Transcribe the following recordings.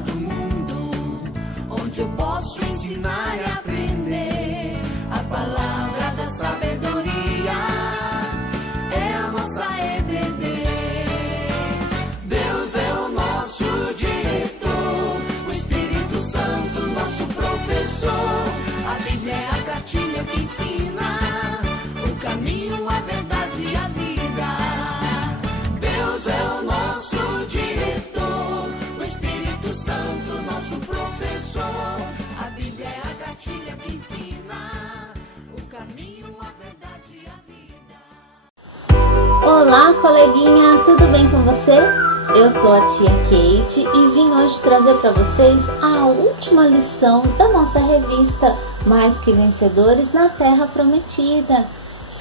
do mundo, onde eu posso ensinar e aprender. A palavra da sabedoria é a nossa EBD. Deus é o nosso diretor, o Espírito Santo nosso professor. A Bíblia é a cartilha que ensina o caminho, a verdade e a vida. Deus é o nosso diretor, o Espírito Santo nosso professor. A Bíblia é a cartilha que ensina o caminho, a verdade e a vida. Olá, coleguinha, tudo bem com você? Eu sou a tia Kate e vim hoje trazer para vocês a última lição da nossa revista Mais que Vencedores na Terra Prometida.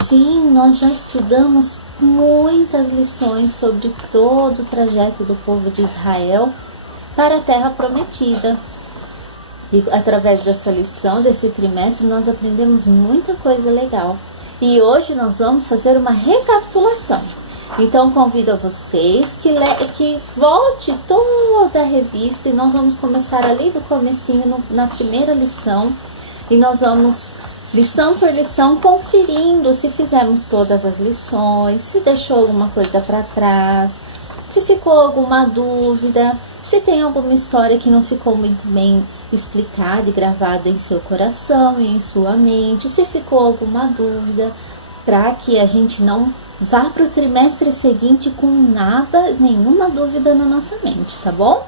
Sim, nós já estudamos muitas lições sobre todo o trajeto do povo de Israel para a Terra Prometida. E através dessa lição, desse trimestre, nós aprendemos muita coisa legal. E hoje nós vamos fazer uma recapitulação. Então convido a vocês que volte toda a revista e nós vamos começar ali do comecinho na primeira lição. E nós vamos, lição por lição, conferindo se fizemos todas as lições, se deixou alguma coisa para trás, se ficou alguma dúvida, se tem alguma história que não ficou muito bem explicada e gravada em seu coração e em sua mente, se ficou alguma dúvida, para que a gente não vá para o trimestre seguinte com nada, nenhuma dúvida na nossa mente, tá bom?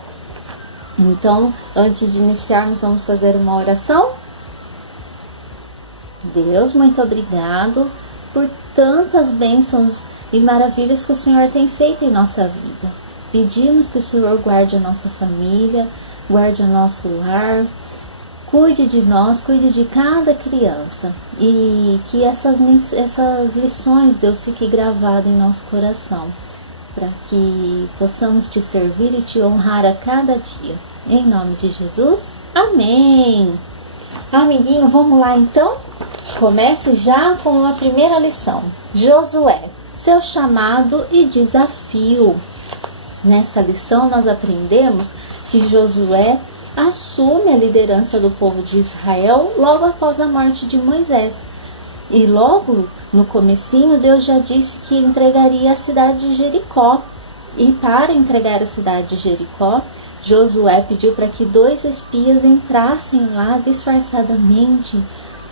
Então, antes de iniciarmos, vamos fazer uma oração. Deus, muito obrigado por tantas bênçãos e maravilhas que o Senhor tem feito em nossa vida. Pedimos que o Senhor guarde a nossa família, guarde o nosso lar, cuide de nós, cuide de cada criança e que essas lições, Deus, fiquem gravadas em nosso coração, para que possamos te servir e te honrar a cada dia. Em nome de Jesus, amém! Amiguinho, vamos lá então? Comece já com a primeira lição. Josué, seu chamado e desafio. Nessa lição nós aprendemos que Josué assume a liderança do povo de Israel logo após a morte de Moisés. E logo no comecinho Deus já disse que entregaria a cidade de Jericó. E para entregar a cidade de Jericó, Josué pediu para que 2 espias entrassem lá disfarçadamente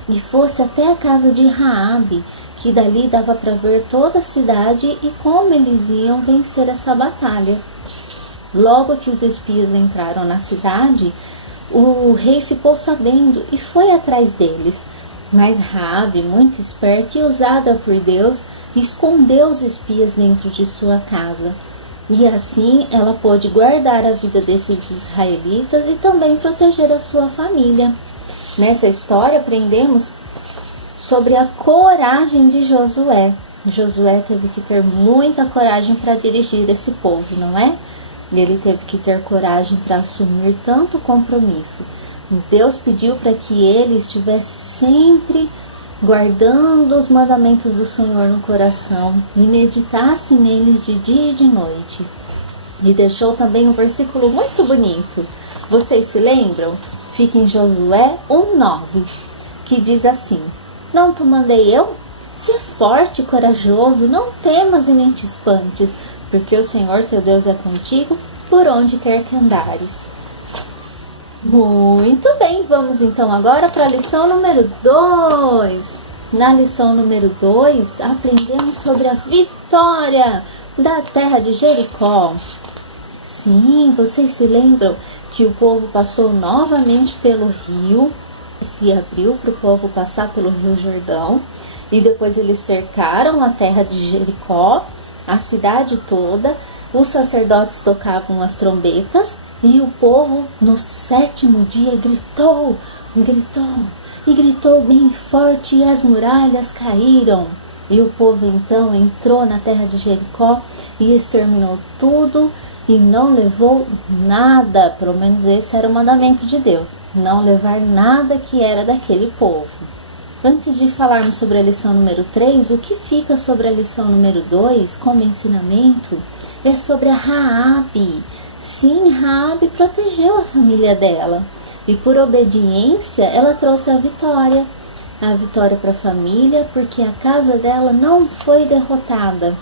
e fosse até a casa de Raabe, que dali dava para ver toda a cidade e como eles iam vencer essa batalha. Logo que os espias entraram na cidade, o rei ficou sabendo e foi atrás deles. Mas Raabe, muito esperta e usada por Deus, escondeu os espias dentro de sua casa. E assim ela pôde guardar a vida desses israelitas e também proteger a sua família. Nessa história aprendemos sobre a coragem de Josué. Josué teve que ter muita coragem para dirigir esse povo, não é? Ele teve que ter coragem para assumir tanto compromisso. Deus pediu para que ele estivesse sempre guardando os mandamentos do Senhor no coração e meditasse neles de dia e de noite. E deixou também um versículo muito bonito. Vocês se lembram? Fica em Josué 1:9, que diz assim: Não te mandei eu? Se é forte e corajoso, não temas e nem te espantes, porque o Senhor teu Deus é contigo por onde quer que andares. Muito bem, vamos então agora para a lição número 2. Na lição número 2, aprendemos sobre a vitória da terra de Jericó. Sim, vocês se lembram que o povo passou novamente pelo rio, se abriu para o povo passar pelo Rio Jordão, e depois eles cercaram a terra de Jericó, a cidade toda. Os sacerdotes tocavam as trombetas e o povo no 7º dia gritou bem forte e as muralhas caíram. E o povo então entrou na terra de Jericó e exterminou tudo e não levou nada. Pelo menos esse era o mandamento de Deus, não levar nada que era daquele povo. Antes de falarmos sobre a lição número 3, o que fica sobre a lição número 2 como ensinamento é sobre a Raabe. Sim, Raabe protegeu a família dela. E por obediência, ela trouxe a vitória para a família, porque a casa dela não foi derrotada.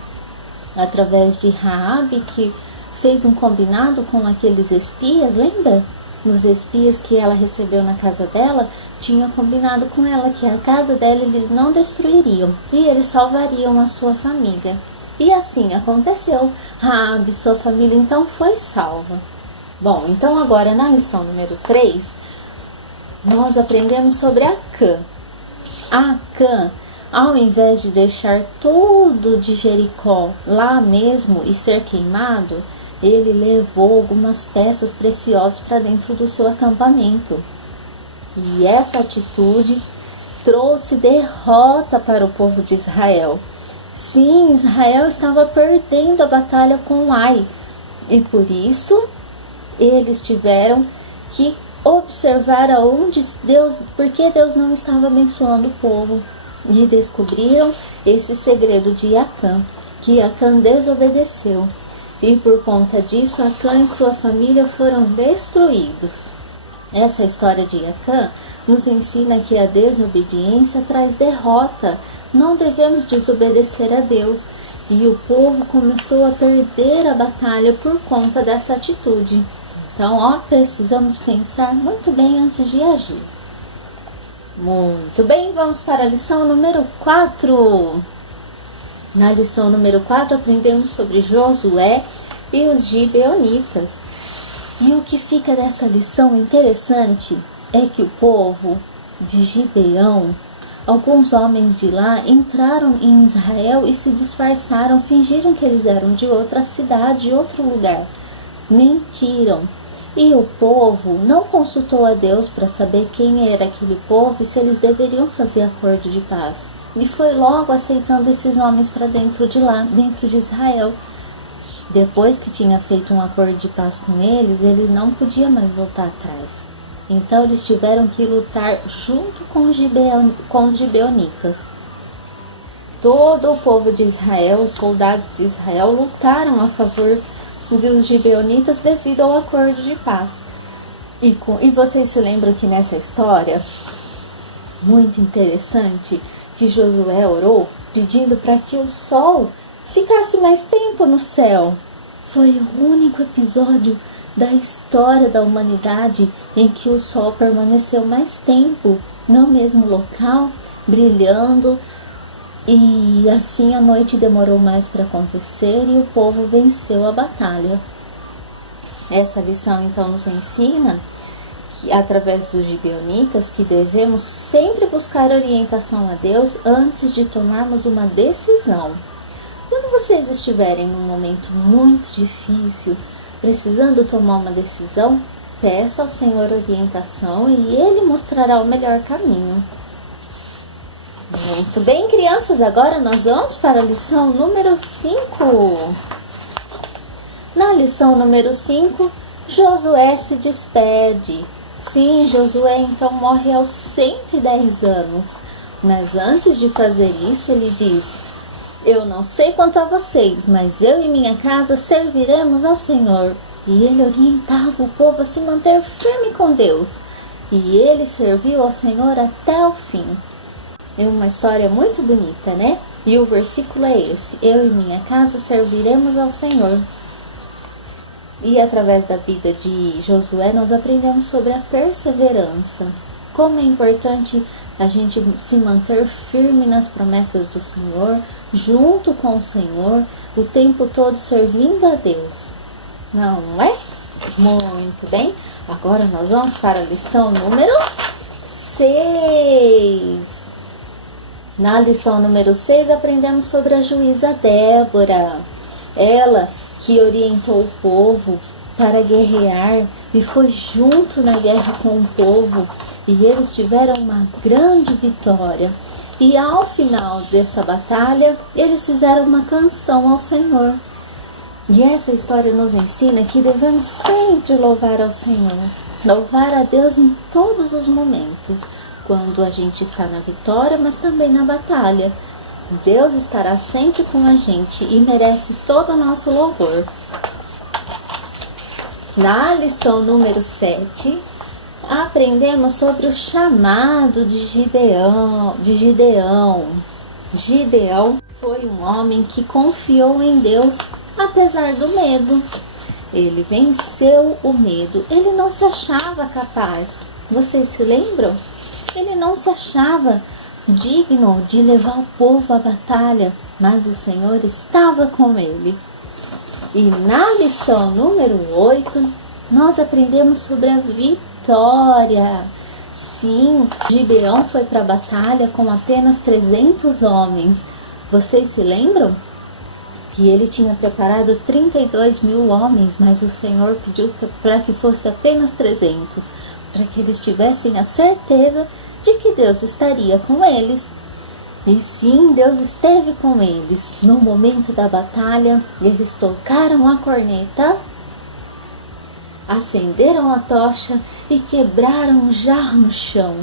Através de Raabe, que fez um combinado com aqueles espias, lembra? Os espias que ela recebeu na casa dela, tinham combinado com ela que a casa dela eles não destruiriam e eles salvariam a sua família. E assim aconteceu. Raabe, sua família então foi salva. Bom, então agora na lição número 3, nós aprendemos sobre Acã. Acã, ao invés de deixar tudo de Jericó lá mesmo e ser queimado, ele levou algumas peças preciosas para dentro do seu acampamento. E essa atitude trouxe derrota para o povo de Israel. Sim, Israel estava perdendo a batalha com Ai. E por isso, eles tiveram que observar aonde Deus, porque Deus não estava abençoando o povo. E descobriram esse segredo de Acã, que Acã desobedeceu. E por conta disso, Acã e sua família foram destruídos. Essa história de Acã nos ensina que a desobediência traz derrota. Não devemos desobedecer a Deus. E o povo começou a perder a batalha por conta dessa atitude. Então, precisamos pensar muito bem antes de agir. Muito bem, vamos para a lição número 4. Na lição número 4, aprendemos sobre Josué e os gibeonitas. E o que fica dessa lição interessante é que o povo de Gibeão, alguns homens de lá, entraram em Israel e se disfarçaram, fingiram que eles eram de outra cidade, de outro lugar. Mentiram. E o povo não consultou a Deus para saber quem era aquele povo e se eles deveriam fazer acordo de paz. E foi logo aceitando esses homens para dentro de lá, dentro de Israel. Depois que tinha feito um acordo de paz com eles, ele não podia mais voltar atrás. Então eles tiveram que lutar junto com os gibeonitas. Todo o povo de Israel, os soldados de Israel, lutaram a favor dos gibeonitas devido ao acordo de paz. E vocês se lembram que nessa história, muito interessante, que Josué orou pedindo para que o sol ficasse mais tempo no céu. Foi o único episódio da história da humanidade em que o sol permaneceu mais tempo no mesmo local, brilhando, e assim a noite demorou mais para acontecer e o povo venceu a batalha. Essa lição então nos ensina que, através dos gibeonitas, que devemos sempre buscar orientação a Deus antes de tomarmos uma decisão. Quando vocês estiverem num momento muito difícil, precisando tomar uma decisão, peça ao Senhor orientação e Ele mostrará o melhor caminho. Muito bem, crianças, agora nós vamos para a lição número 5. Na lição número 5, Josué se despede. Sim, Josué então morre aos 110 anos. Mas antes de fazer isso, ele diz: eu não sei quanto a vocês, mas eu e minha casa serviremos ao Senhor. E ele orientava o povo a se manter firme com Deus. E ele serviu ao Senhor até o fim. É uma história muito bonita, né? E o versículo é esse: eu e minha casa serviremos ao Senhor. E através da vida de Josué nós aprendemos sobre a perseverança. Como é importante a gente se manter firme nas promessas do Senhor, junto com o Senhor, o tempo todo servindo a Deus. Não é? Muito bem. Agora nós vamos para a lição número 6. Na lição número 6 aprendemos sobre a juíza Débora. Ela que orientou o povo para guerrear e foi junto na guerra com o povo. E eles tiveram uma grande vitória. E ao final dessa batalha, eles fizeram uma canção ao Senhor. E essa história nos ensina que devemos sempre louvar ao Senhor. Louvar a Deus em todos os momentos. Quando a gente está na vitória, mas também na batalha. Deus estará sempre com a gente e merece todo o nosso louvor. Na lição número 7, aprendemos sobre o chamado de Gideão. Gideão foi um homem que confiou em Deus apesar do medo. Ele venceu o medo. Ele não se achava capaz. Vocês se lembram? Ele não se achava digno de levar o povo à batalha, mas o Senhor estava com ele. E na lição número 8, nós aprendemos sobre a vitória. Sim, Gideão foi para a batalha com apenas 300 homens. Vocês se lembram? Que ele tinha preparado 32 mil homens, mas o Senhor pediu para que fosse apenas 300, para que eles tivessem a certeza de que Deus estaria com eles. E sim, Deus esteve com eles. No momento da batalha, eles tocaram a corneta, acenderam a tocha e quebraram o jarro no chão.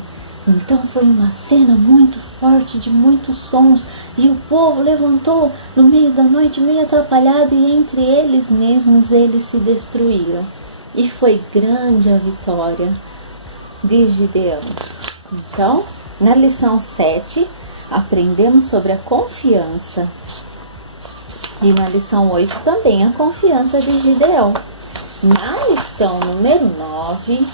Então foi uma cena muito forte, de muitos sons, e o povo levantou no meio da noite, meio atrapalhado, e entre eles mesmos eles se destruíram. E foi grande a vitória de Gideão. Então, na lição 7, aprendemos sobre a confiança. E na lição 8 também a confiança de Gideão. Na lição número 9,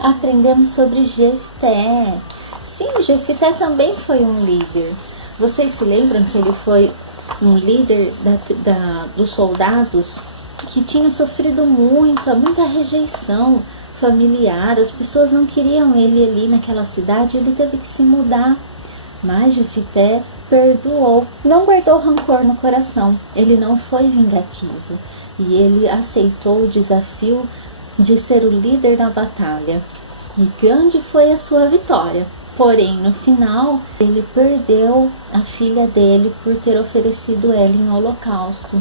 aprendemos sobre Jefté. Sim, Jefté também foi um líder. Vocês se lembram que ele foi um líder dos soldados que tinha sofrido muita rejeição familiar? As pessoas não queriam ele ali naquela cidade, ele teve que se mudar. Mas Jefté perdoou, não guardou rancor no coração, ele não foi vingativo. E ele aceitou o desafio de ser o líder da batalha. E grande foi a sua vitória. Porém, no final, ele perdeu a filha dele por ter oferecido ela em holocausto.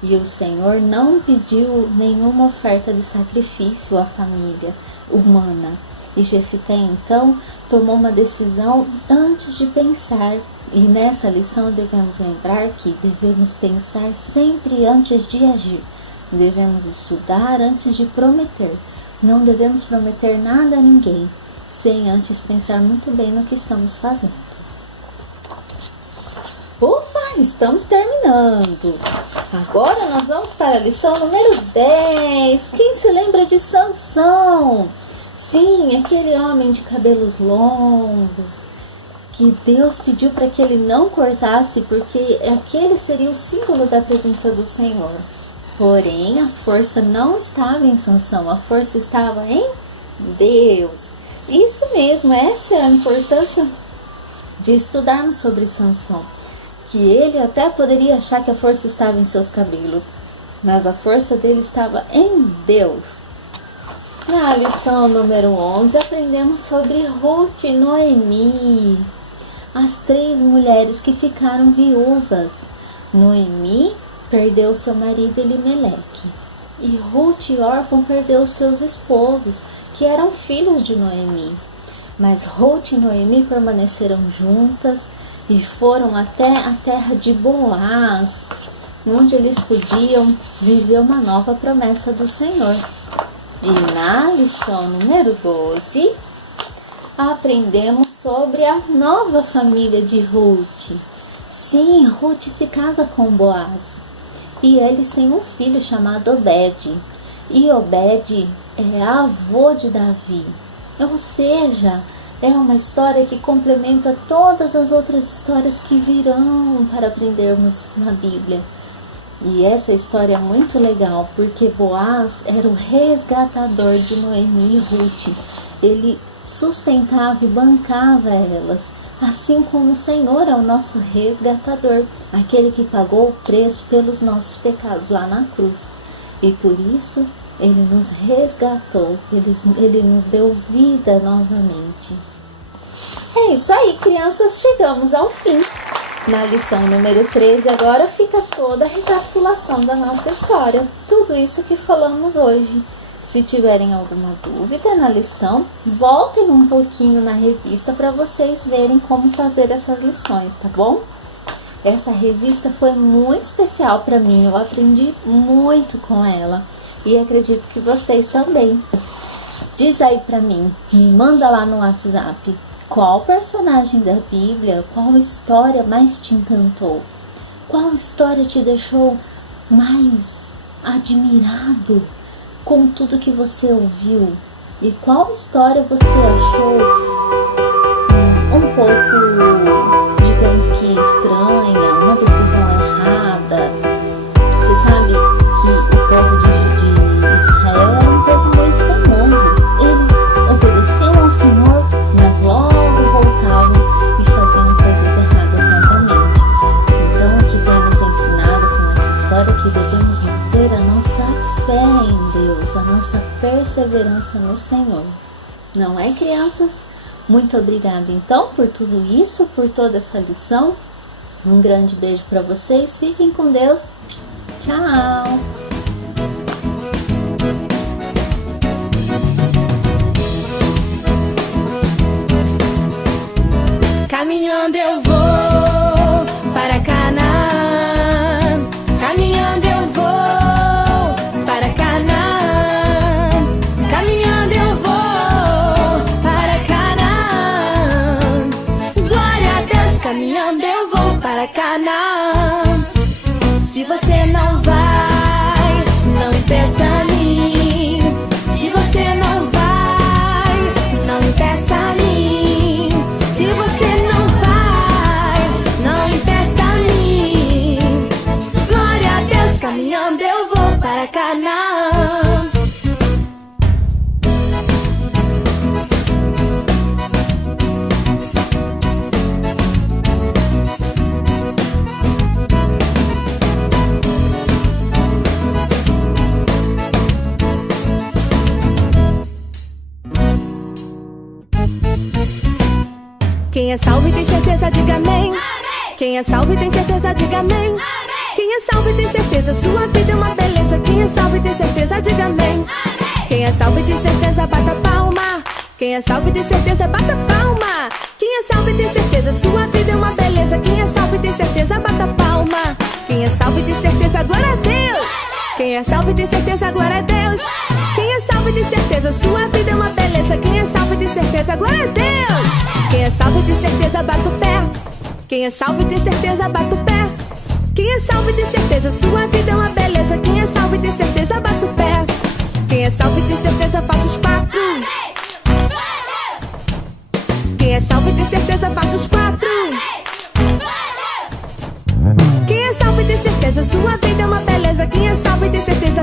E o Senhor não pediu nenhuma oferta de sacrifício à família humana. E Jefté, então, tomou uma decisão antes de pensar. E nessa lição devemos lembrar que devemos pensar sempre antes de agir. Devemos estudar antes de prometer. Não devemos prometer nada a ninguém, sem antes pensar muito bem no que estamos fazendo. Ufa, estamos terminando. Agora nós vamos para a lição número 10. Quem se lembra de Sansão? Sim, aquele homem de cabelos longos, que Deus pediu para que ele não cortasse, porque aquele seria o símbolo da presença do Senhor. Porém, a força não estava em Sansão, a força estava em Deus. Isso mesmo, essa é a importância de estudarmos sobre Sansão. Que ele até poderia achar que a força estava em seus cabelos, mas a força dele estava em Deus. Na lição número 11, aprendemos sobre Ruth e Noemi, as 3 mulheres que ficaram viúvas. Noemi perdeu seu marido Elimeleque, e Ruth, órfã, perdeu seus esposos, que eram filhos de Noemi. Mas Ruth e Noemi permaneceram juntas e foram até a terra de Boaz, onde eles podiam viver uma nova promessa do Senhor. E na lição número 12, aprendemos sobre a nova família de Ruth. Sim, Ruth se casa com Boaz. E eles têm um filho chamado Obed. E Obed é avô de Davi. Ou seja, é uma história que complementa todas as outras histórias que virão para aprendermos na Bíblia. E essa história é muito legal, porque Boaz era o resgatador de Noemi e Ruth. Ele sustentava e bancava elas, assim como o Senhor é o nosso resgatador, aquele que pagou o preço pelos nossos pecados lá na cruz. E por isso ele nos resgatou, ele nos deu vida novamente. É isso aí, crianças, chegamos ao fim. Na lição número 13 agora fica toda a recapitulação da nossa história, tudo isso que falamos hoje. Se tiverem alguma dúvida na lição, voltem um pouquinho na revista para vocês verem como fazer essas lições, tá bom? Essa revista foi muito especial para mim, eu aprendi muito com ela. e acredito que vocês também. Diz aí pra mim, me manda lá no WhatsApp, qual personagem da Bíblia, qual história mais te encantou? Qual história te deixou mais admirado com tudo que você ouviu? E qual história você achou um pouco, digamos que estranha, uma decisão errada? Você sabe que o povo de Israel era um povo muito famoso. Eles obedeciam ao Senhor, mas logo voltavam e faziam coisas erradas novamente. Então, o que foi nos ensinado com essa história é que devemos manter a nossa fé em Deus, a nossa perseverança no Senhor. Não é, crianças? Muito obrigada, então, por tudo isso, por toda essa lição. Um grande beijo para vocês. Fiquem com Deus. Tchau! Caminhando eu vou para Canaã. Caminhando eu vou para Canaã. Caminhando eu vou para Canaã. Glória a Deus, caminhando eu vou para Canaã. Se você não vai, não impeça a mim. Se você não vai, não impeça a mim. Se você não vai, não impeça a mim. Glória a Deus, caminhando eu vou para Canaã. Quem é salvo e tem certeza, diga amém. Quem é salvo e tem certeza, diga amém. Quem é salvo e tem certeza, sua vida é uma beleza. Quem é salvo e tem certeza, diga amém. Quem é salvo e tem certeza, bata palma. Quem é salvo e tem certeza, bata palma. Quem é salvo e tem certeza, sua vida é uma beleza. Quem é salvo e tem certeza, bata palma. Quem é salvo e tem certeza, glória a Deus. Quem é salvo e tem certeza, glória a Deus. Quem é salvo e tem certeza, sua vida é uma beleza. Quem é salvo e tem certeza, glória a Deus. Quem é salvo e tem certeza, bata o pé. Quem é salvo e tem certeza, bata o pé. Quem é salvo e tem certeza, sua vida é uma beleza. Quem é salvo e tem certeza, bata o pé. Quem é salvo e tem certeza, faça os quatro. Quem é salvo e tem certeza, faça os quatro. Quem é salvo e tem certeza, sua vida é uma beleza. Quem é salvo e tem certeza,